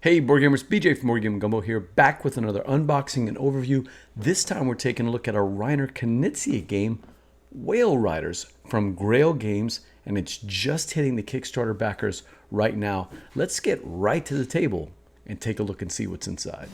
Hey board gamers, BJ from Game Gumbo here, back with another unboxing and overview. This time we're taking a look at a Reiner Knizia game, Whale Riders, from Grail Games, and it's just hitting the Kickstarter backers right now. Let's get right to the table and take a look and see what's inside.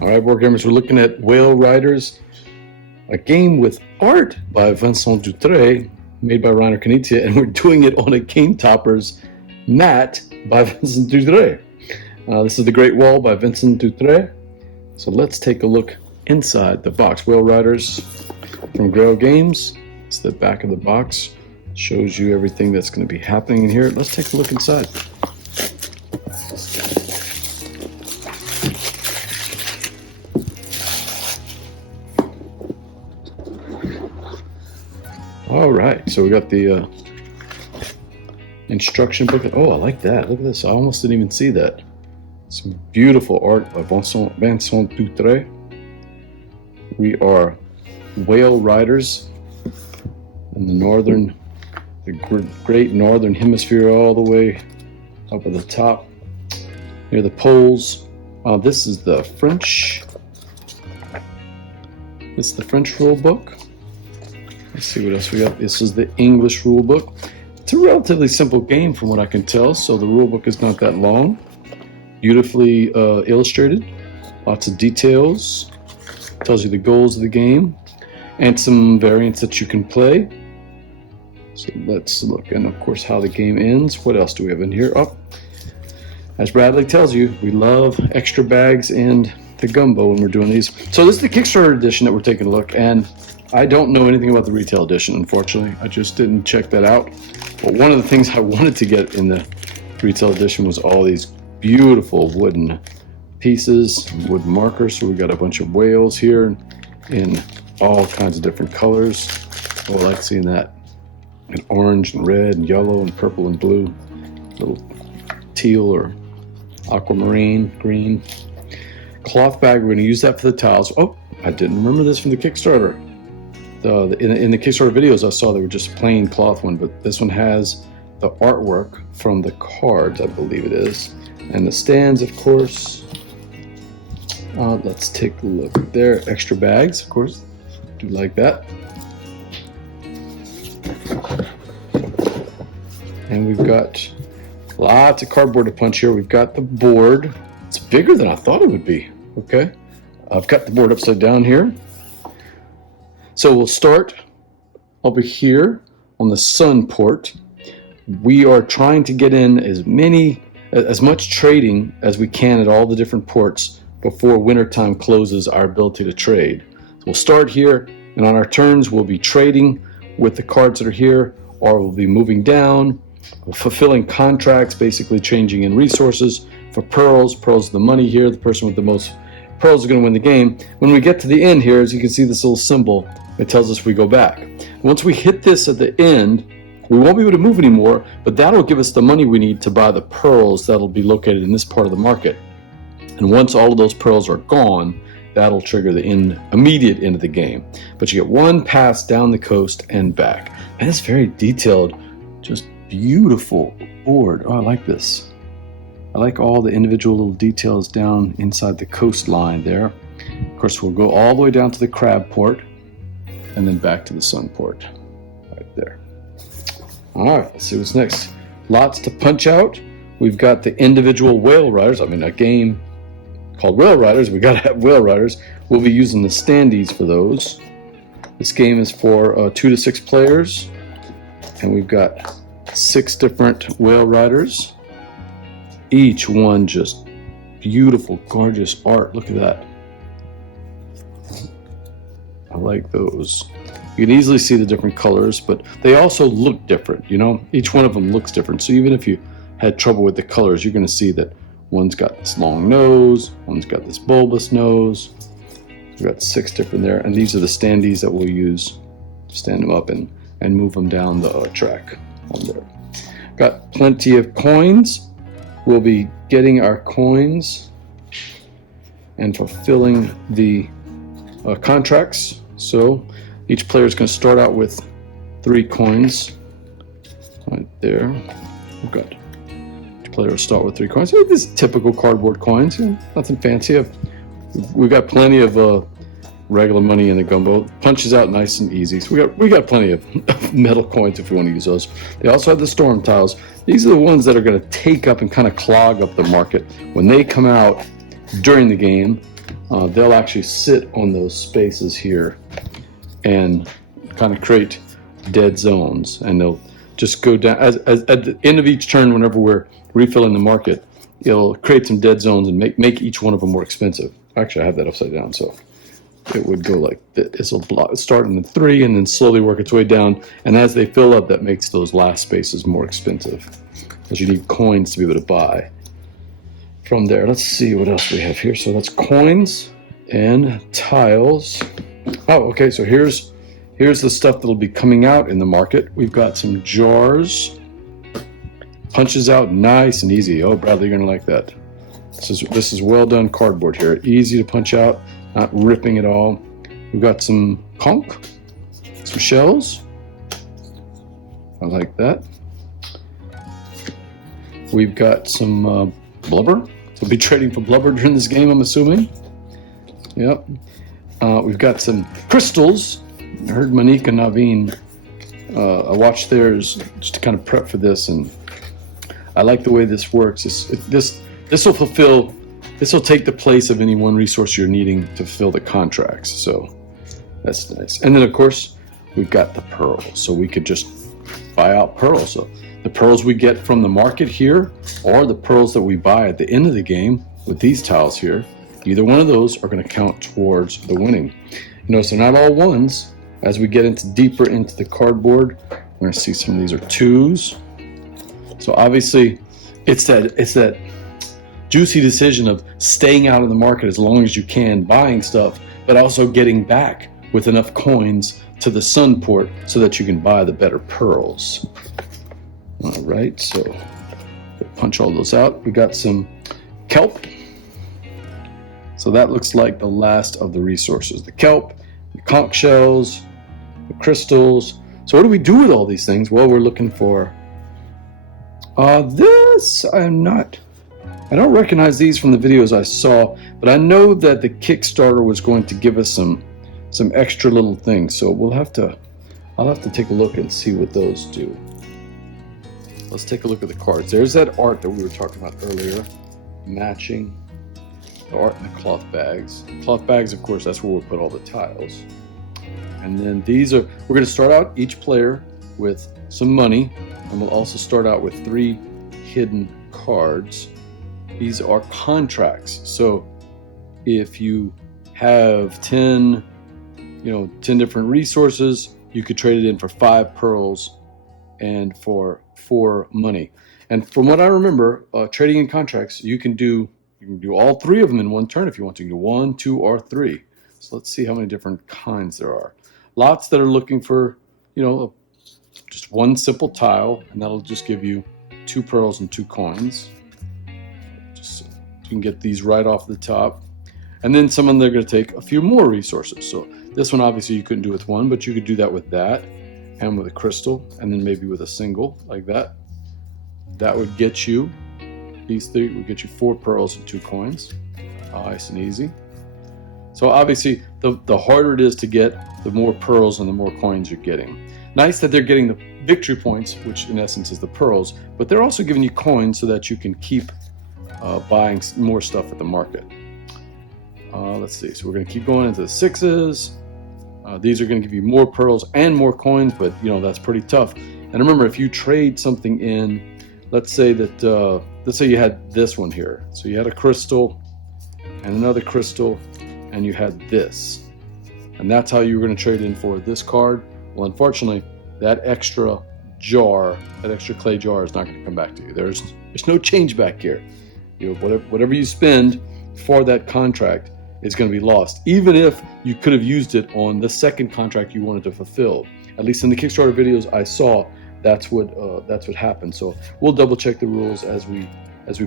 All right, board gamers, we're looking at Whale Riders, a game with art by Vincent Dutré, made by Reiner Knizia, and we're doing it on a Game Toppers mat by Vincent Dutré. This is The Great Wall by Vincent Dutré. So let's take a look inside the box. Whale Riders from Grail Games. It's the back of the box. Shows you everything that's going to be happening in here. Let's take a look inside. All right, so we got the instruction book. Oh, I like that. Look at this. I almost didn't even see that. Some beautiful art by Vincent Dutré. We are whale riders in the great northern hemisphere, all the way up at the top near the poles. This is the French. It's the French rule book. Let's see what else we got. This is the English rule book. It's a relatively simple game from what I can tell, so the rule book is not that long. Beautifully illustrated, lots of details, tells you the goals of the game, and some variants that you can play. So let's look, and of course how the game ends. What else do we have in here? Oh, as Bradley tells you, we love extra bags and the gumbo when we're doing these. So this is the Kickstarter edition that we're taking a look, and I don't know anything about the retail edition, unfortunately. I just didn't check that out. But one of the things I wanted to get in the retail edition was all these beautiful wooden pieces, wooden markers. So we got a bunch of whales here in all kinds of different colors. Oh, I like seeing that. And orange and red and yellow and purple and blue. Little teal or aquamarine, green. Cloth bag, we're going to use that for the tiles. Oh, I didn't remember this from the Kickstarter. In the Kickstarter videos I saw they were just plain cloth one, but this one has the artwork from the cards, I believe it is, and the stands, of course. Let's take a look there. Extra bags, of course. Do like that. And we've got lots of cardboard to punch here. We've got the board. It's bigger than I thought it would be. Okay, I've got the board upside down here. So we'll start over here on the sun port. We are trying to get in as much trading as we can at all the different ports before wintertime closes our ability to trade. So we'll start here, and on our turns we'll be trading with the cards that are here, or we'll be moving down, fulfilling contracts, basically changing in resources for pearls. Pearls are the money here. The person with the most pearls is going to win the game. When we get to the end here, as you can see this little symbol, it tells us we go back. Once we hit this at the end, we won't be able to move anymore, but that'll give us the money we need to buy the pearls that'll be located in this part of the market. And once all of those pearls are gone, that'll trigger the immediate end of the game. But you get one pass down the coast and back. And it's very detailed, just beautiful board. Oh, I like this. I like all the individual little details down inside the coastline there. Of course, we'll go all the way down to the crab port and then back to the sun port right there. All right, let's see what's next. Lots to punch out. We've got the individual whale riders. I mean, a game called Whale Riders. We got to have whale riders. We'll be using the standees for those. This game is for 2 to 6 players, and we've got 6 different whale riders. Each one just beautiful, gorgeous art. Look at that. I like those. You can easily see the different colors, but they also look different, you know? Each one of them looks different. So even if you had trouble with the colors, you're going to see that one's got this long nose, one's got this bulbous nose. We've got 6 different there, and these are the standees that we'll use. Stand them up and move them down the track on there. Got plenty of coins. We'll be getting our coins and fulfilling the contracts. So each player is going to start out with 3 coins right there. We've got players start with 3 coins. This is typical cardboard coins, nothing fancy. We've got plenty of regular money in the gumbo. Punches out nice and easy. So we got plenty of metal coins if we want to use those. They also have the storm tiles. These are the ones that are going to take up and kind of clog up the market. When they come out during the game, they'll actually sit on those spaces here and kind of create dead zones, and they'll just go down as at the end of each turn. Whenever we're refilling the market, it'll create some dead zones and make each one of them more expensive. Actually, I have that upside down, so it would go like this. It'll start in the 3 and then slowly work its way down, and as they fill up, that makes those last spaces more expensive because you need coins to be able to buy from there. Let's see what else we have here. So that's coins and tiles. Oh, okay, so here's the stuff that'll be coming out in the market. We've got some jars. Punches out nice and easy. Oh, Bradley, you're gonna like that. This is well done cardboard here. Easy to punch out, not ripping at all. We've got some conch, some shells. I like that. We've got some blubber. So we'll be trading for blubber during this game, I'm assuming. Yep. We've got some crystals. I heard Monique and Naveen. I watched theirs just to kind of prep for this, and I like the way this works. This will take the place of any one resource you're needing to fulfill the contracts. So that's nice. And then of course we've got the pearls. So we could just buy out pearls. So the pearls we get from the market here, or the pearls that we buy at the end of the game with these tiles here, either one of those are going to count towards the winning. You notice they're not all 1s. As we get deeper into the cardboard, we're going to see some of these are 2s. So obviously, it's that juicy decision of staying out of the market as long as you can, buying stuff, but also getting back with enough coins to the sun port so that you can buy the better pearls. All right, so we'll punch all those out. We got some kelp. So that looks like the last of the resources. The kelp, the conch shells, the crystals. So what do we do with all these things? Well, we're looking for this. I don't recognize these from the videos I saw, but I know that the Kickstarter was going to give us some extra little things. So I'll have to take a look and see what those do. Let's take a look at the cards. There's that art that we were talking about earlier, matching the art in the cloth bags. Cloth bags, of course, that's where we'll put all the tiles. And then we're going to start out each player with some money, and we'll also start out with 3 hidden cards. These are contracts. So if you have 10 different resources, you could trade it in for 5 pearls and for 4 money. And from what I remember, trading in contracts, you can do all 3 of them in one turn if you want to. You can do 1, 2, or 3. So let's see how many different kinds there are. Lots that are looking for, just 1 simple tile, and that'll just give you 2 pearls and 2 coins. Just so you can get these right off the top. And then some of them, they're going to take a few more resources. So this one, obviously, you couldn't do with 1, but you could do that with that, and with a crystal, and then maybe with a single like that. That would get you, these 3 would get you 4 pearls and 2 coins. Nice and easy. So obviously, the harder it is to get, the more pearls and the more coins you're getting. Nice that they're getting the victory points, which in essence is the pearls, but they're also giving you coins so that you can keep buying more stuff at the market. Let's see, so we're going to keep going into the 6s. These are going to give you more pearls and more coins, but that's pretty tough. And remember, if you trade something in, let's say you had this one here. So you had a crystal and another crystal, and you had this. And that's how you were going to trade in for this card. Well, unfortunately, that extra jar, that extra clay jar is not going to come back to you. There's no change back here. Whatever you spend for that contract is going to be lost, even if you could have used it on the second contract you wanted to fulfill. At least in the Kickstarter videos I saw, that's what happened. So we'll double check the rules as we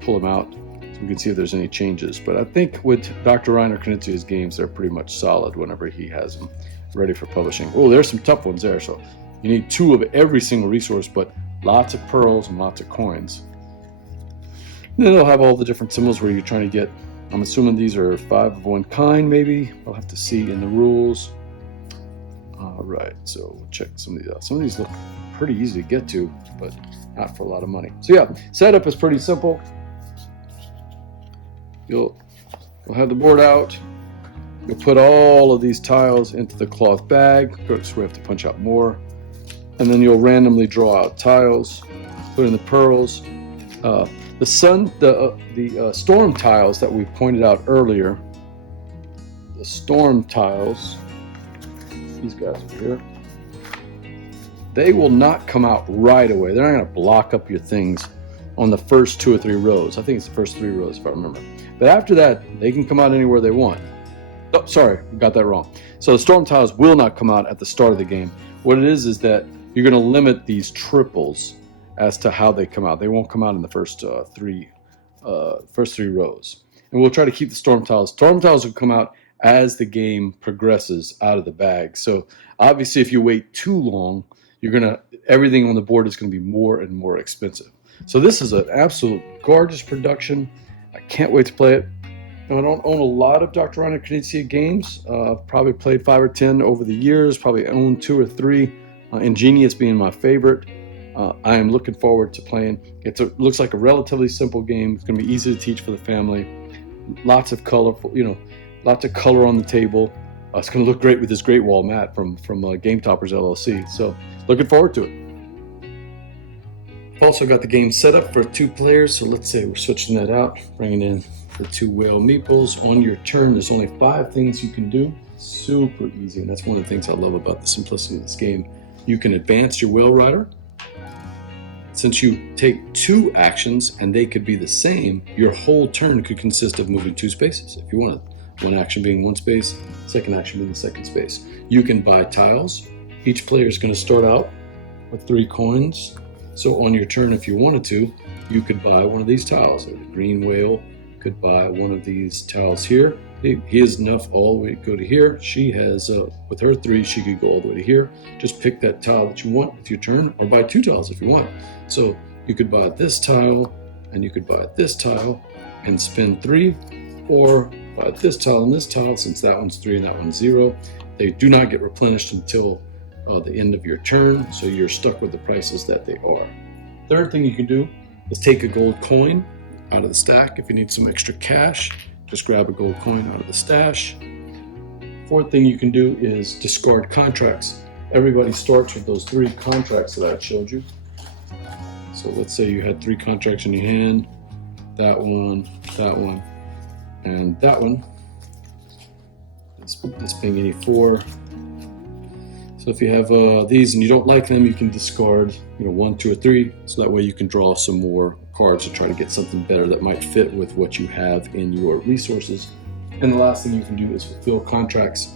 pull them out, so we can see if there's any changes. But I think with Dr. Reiner Knizia's games, they're pretty much solid whenever he has them ready for publishing. Oh, there's some tough ones there. So You need 2 of every single resource, but lots of pearls and lots of coins. And then they'll have all the different symbols where you're trying to get, I'm assuming these are 5 of one kind maybe. We'll have to see in the rules. All right, so we'll check some of these out. Some of these look pretty easy to get to, but not for a lot of money. So yeah, setup is pretty simple. You'll have the board out. You'll put all of these tiles into the cloth bag. So we have to punch out more. And then you'll randomly draw out tiles, put in the pearls. The storm tiles that we pointed out earlier, the storm tiles, these guys over here, they will not come out right away. They're not going to block up your things on the first 2 or 3 rows. I think it's the first 3 rows if I remember. But after that, they can come out anywhere they want. Oh, sorry, got that wrong. So the storm tiles will not come out at the start of the game. What it is that you're going to limit these triples as to how they come out. They won't come out in the first three rows. And we'll try to keep the storm tiles. Storm tiles will come out as the game progresses out of the bag. So obviously, if you wait too long, everything on the board is going to be more and more expensive. So this is an absolute gorgeous production. I can't wait to play it. Now, I don't own a lot of Dr. Reiner Knizia games. I've probably played 5 or 10 over the years, probably owned 2 or 3. Ingenious being my favorite. I am looking forward to playing. It looks like a relatively simple game. It's going to be easy to teach for the family. Lots of colorful, lots of color on the table. It's going to look great with this Great Wall mat from Game Toppers LLC. So looking forward to it. I've also got the game set up for 2 players. So let's say we're switching that out, bringing in the 2 whale meeples. On your turn, there's only 5 things you can do. Super easy, and that's one of the things I love about the simplicity of this game. You can advance your whale rider. Since you take 2 actions and they could be the same, your whole turn could consist of moving 2 spaces if you wanted. One action being 1 space, second action being the second space. You can buy tiles. Each player is going to start out with 3 coins. So on your turn, if you wanted to, you could buy one of these tiles. The green whale could buy one of these tiles here. He has enough all the way to go to here. She has, with her 3, she could go all the way to here. Just pick that tile that you want with your turn, or buy 2 tiles if you want. So you could buy this tile, and you could buy this tile, and spend 3, or buy this tile and this tile, since that one's 3 and that one's 0. They do not get replenished until the end of your turn, so you're stuck with the prices that they are. Third thing you can do is take a gold coin out of the stack. If you need some extra cash, just grab a gold coin out of the stash. Fourth thing you can do is discard contracts. Everybody starts with those 3 contracts that I showed you. So let's say you had 3 contracts in your hand. That one, and that one. This being any 4. So if you have these and you don't like them, you can discard 1, 2, or 3. So that way you can draw some more cards to try to get something better that might fit with what you have in your resources. And the last thing you can do is fulfill contracts.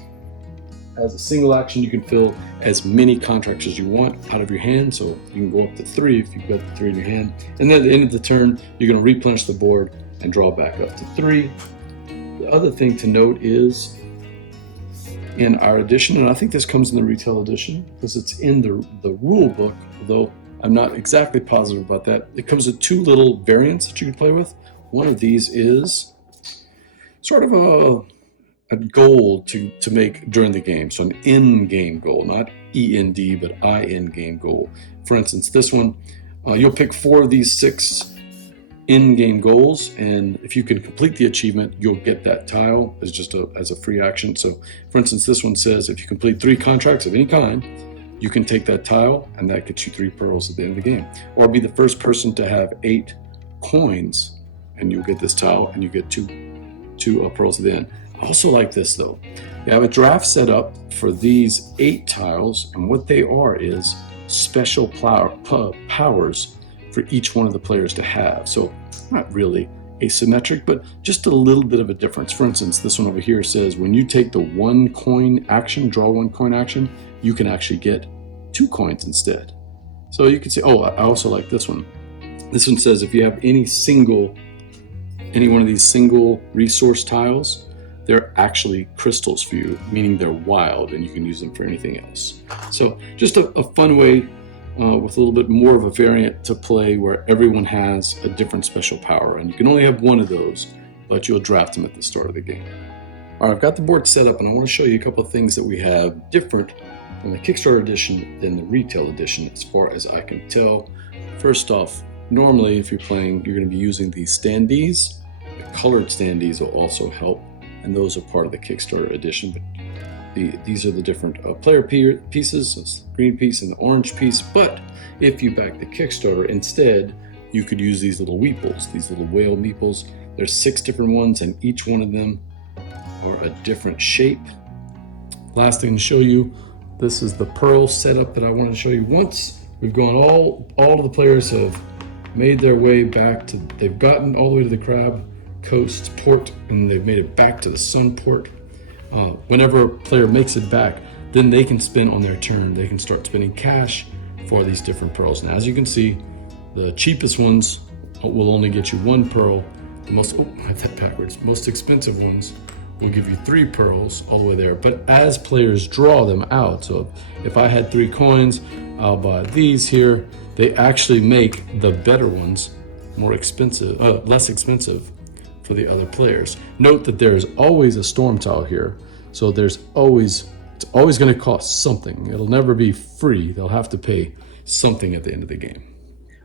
As a single action, you can fill as many contracts as you want out of your hand. So you can go up to 3 if you've got the 3 in your hand. And then at the end of the turn, you're going to replenish the board and draw back up to 3. The other thing to note is in our edition, and I think this comes in the retail edition because it's in the rule book, although I'm not exactly positive about that. It comes with 2 little variants that you can play with. One of these is sort of a goal to make during the game. So an in-game goal, not END, but in-game goal. For instance, this one, you'll pick 4 of these 6 in-game goals, and if you can complete the achievement, you'll get that tile as a free action. So for instance, this one says if you complete 3 contracts of any kind, you can take that tile, and that gets you 3 pearls at the end of the game. Or be the first person to have 8 coins, and you'll get this tile, and you get 2 pearls at the end. I also like this though. You have a draft set up for these 8 tiles, and what they are is special powers for each one of the players to have. So not really asymmetric, but just a little bit of a difference. For instance, this one over here says when you take the 1 coin action, draw 1 coin action, you can actually get 2 coins instead. So you can say, oh, I also like this one. This one says if you have any one of these single resource tiles, they're actually crystals for you, meaning they're wild and you can use them for anything else. So just a fun way with a little bit more of a variant to play where everyone has a different special power, and you can only have one of those, but you'll draft them at the start of the game. All right, I've got the board set up and I want to show you a couple of things that we have different from the Kickstarter edition than the retail edition as far as I can tell. First off, normally if you're playing, you're going to be using these standees. The colored standees will also help, and those are part of the Kickstarter edition. But these are the different player pieces, this green piece and the orange piece. But if you back the Kickstarter instead, you could use these little weeples, these little whale meeples. There's 6 different ones, and each one of them are a different shape. Last thing to show you, this is the pearl setup that I wanted to show you. Once we've gone, all of the players have made their way back to, they've gotten all the way to the Crab Coast port, and they've made it back to the Sun port. Whenever a player makes it back, then they can spin on their turn. They can start spending cash for these different pearls. And as you can see, the cheapest ones will only get you 1 pearl. The most, oh, I have that backwards. Most expensive ones will give you 3 pearls all the way there. But as players draw them out, so if I had 3 coins, I'll buy these here. They actually make the better ones more expensive, less expensive for the other players. Note that there is always a storm tile here, so it's always going to cost something. It'll never be free. They'll have to pay something at the end of the game.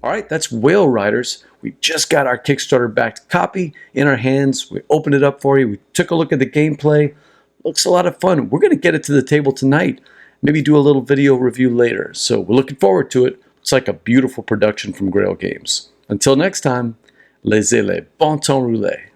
All right, that's Whale Riders. We just got our Kickstarter backed copy in our hands. We opened it up for you. We took a look at the gameplay. Looks a lot of fun. We're going to get it to the table tonight. Maybe do a little video review later. So we're looking forward to it. It's like a beautiful production from Grail Games. Until next time, laissez les bon temps rouler.